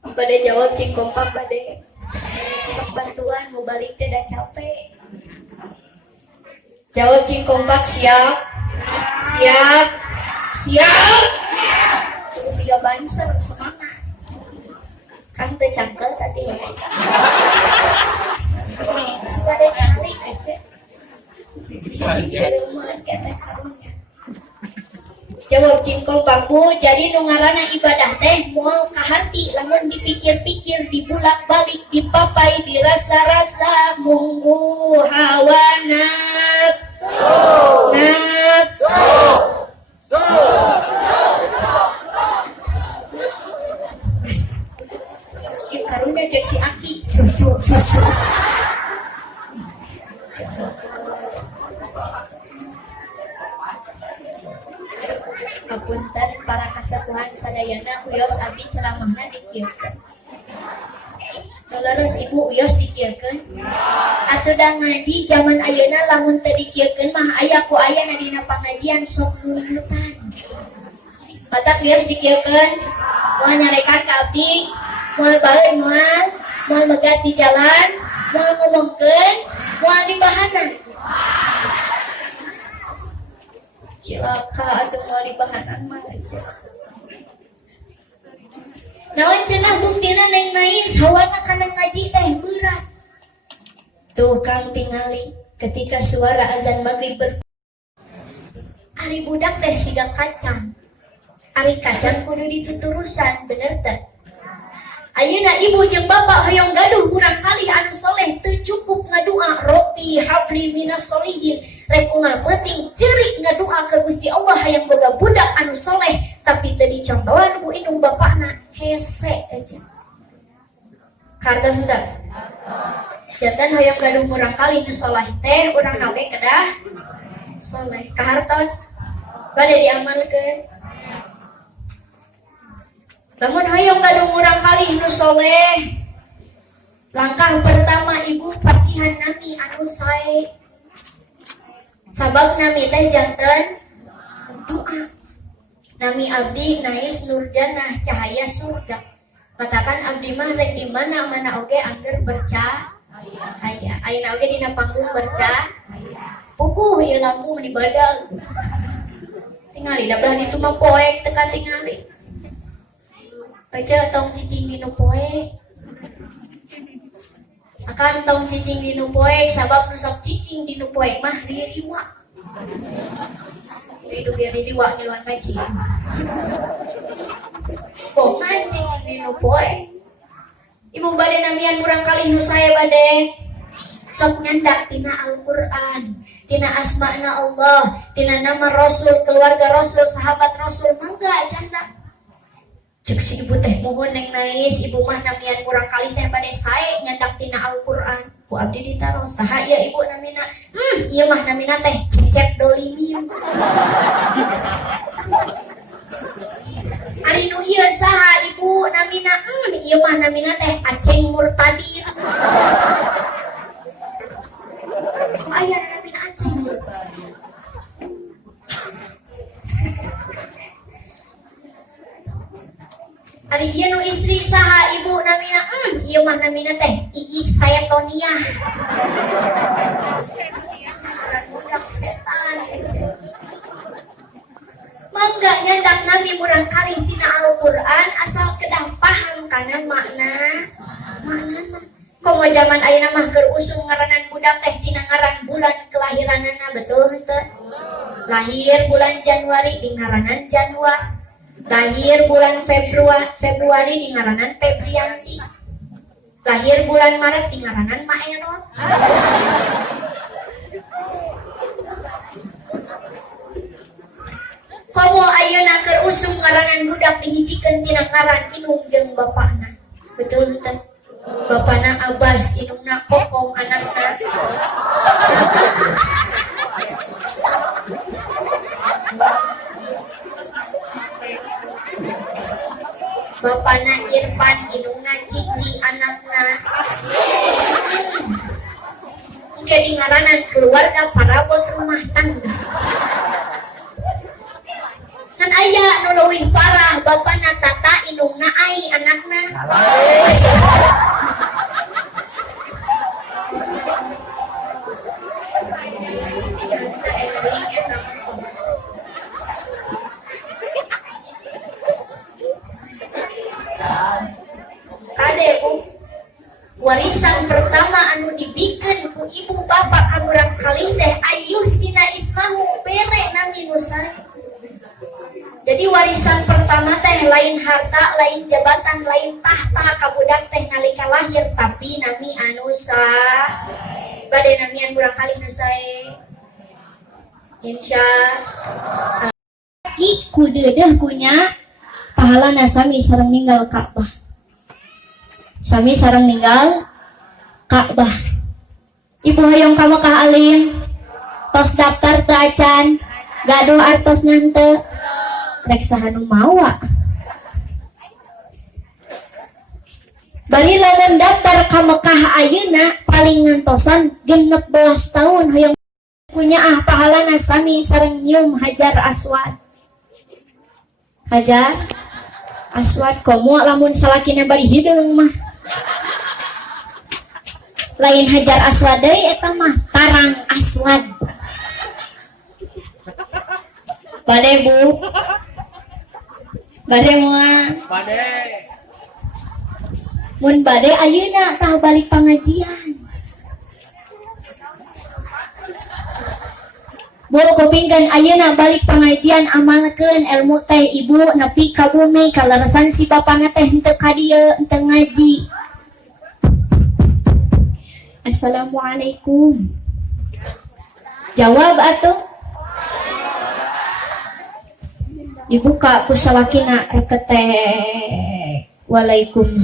Pada jawab cing kompak pada sok bantuan mau balik teh dah capek. Jawab cing kompak siap. Siap. Siap. Terus siga banser semangat. Kan teu cangkel tadi. Sudah ada cari aja. Sisi rumah kata karunya. Jawab cing kompak, Bu, jadi nu ngaranna ibadah teh moal ka hati, lamun dipikir-pikir, dibulak-balik, dipapai, dirasa-rasa, munggu hawa nafsu. Nafsu. Karunya cek si Aki, susu. Apunten para kasapuhan sadayana wios abdi ceramahna dikieukeun. Leres ibu wios dikieukeun. Atuh da ngaji zaman ayeuna lamun teu dikieukeun mah aya ku aya dina pangajian sok nunutan. Batak wios dikieukeun, moal nyarekan ka abdi, moal baeun moal megat di jalan, moal ngomongkeun, moal dibahanan. Cilaka atau mau dibahanan mah aja. Naon cenah buktina neng nais hawana kana ngaji teh berat. Tuh Kang tingali ketika suara azan maghrib ari budak teh siga kacang. Ari kacang kudu dituturusan bener teh. Ayeuna ibu jeung bapak hoyong gaduh urang kali anu soleh teu cukup ngadua Robbi habli minas solihin rek unggal penting ceurik ngadua ke Gusti Allah hayang boga budak anu soleh tapi teu dicontohan ku indung bapakna hese aja. Kartos henteu? Janten hoyong gaduh urang kali nu soleh teh urang oge kedah soleh. Kahartos bade diamalkeun. Lamun hoyong gaduh urang kali nu soleh, langkah pertama ibu pasihan nami anu sae. Sabab nami teh janten doa. Nami abdi Nais Nurjanah cahaya surga. Katakan abdi mah rek di mana oge angger bercahaya. Ayeuna oge dina panggung bercahaya. Pupuh ieu lampu di badag. Tingali da belah ditu mah poek teu katingali. Baca tong cicing dinu poek. Akan tong cicing dinu poek sabab nu sok cicing dinu poek mah ririwa. Itu biar ririwa ngiluan ngaji. Poman cicing dinu poek. Ibu bade namian urang kali nu saya bade sok nyandak tina Al-Qur'an, tina asma'na Allah, tina nama Rasul, keluarga Rasul, sahabat Rasul, mangga canda. Cek si ibu teh mohon neng nais ibu mah namian kurang kali teh pada sae nyandak tina Al-Qur'an ku abdi ditaruh saha ya ibu namina ieu mah namina teh cecep dolimin ari nu ieu saha ibu namina ieu mah namina teh aceng murtadir aya namina aceng murtadir. Ari ieu nu istri saha ibu namina ieu mah namina teh Iis Sayatonia. Budak setan. Mangga nyandak nami murang kali tina Al-Qur'an asal kedah paham kana maknana. Komo zaman ayeuna mah keur usum ngaranan budak teh tina ngaran bulan kelahiranana betul henteu? Lahir bulan Januari di ngaranan Januari. Lahir bulan Februari di ngaranan Febrianti. Lahir bulan Maret di ngaranan Maerot. Komo ayeuna keur usum ngaranan budak dihijikeun tina ngaran indung jeung bapana. Betul teh? Bapana Abbas, indungna Kokong anakna. Bapana Irfan, indungna Cici anakna. Engke di ngaranan keluarga parabot rumah tangga. Kan aya nu leuwih parah bapana Tata, indungna Ai anakna. Kade Bu, warisan pertama anu dibikin ku ibu bapak kaburang kali teh ayuh sina ismahu bere nami nusai. Jadi warisan pertama teh lain harta, lain jabatan, lain tahta kabudak teh nalika lahir, tapi nami anu bade nami anu burang kali nusai. Insya iku dedeh kunya pahalana sami sareng ninggal Ka'bah. Sami sareng ninggal Ka'bah. Ibu hoyong ka Mekah alim. Tos daftar teu acan. Gaduh artos nyante. Rek sahanu mawa. Bari lamun daftar ka Mekah ayeuna paling ngantosan 16 tahun hoyong punya pahalana sami sareng nyium Hajar Aswad. Hajar Aswad komo lamun salakina bari hideung mah. Lain Hajar Aswad deui eta mah Tarang Aswad. Bade Bu. Bade moal. Bade. Mun bade ayeuna tah balik pangajian. Bu kupingkeun ayeuna balik pengajian amalkeun ilmu teh ibu nepi ka bumi kaleresan si bapana teh henteu ka dieu henteu ngaji. Assalamualaikum. Jawab atuh. Dibuka ku salakina reketek. Waalaikumsalam.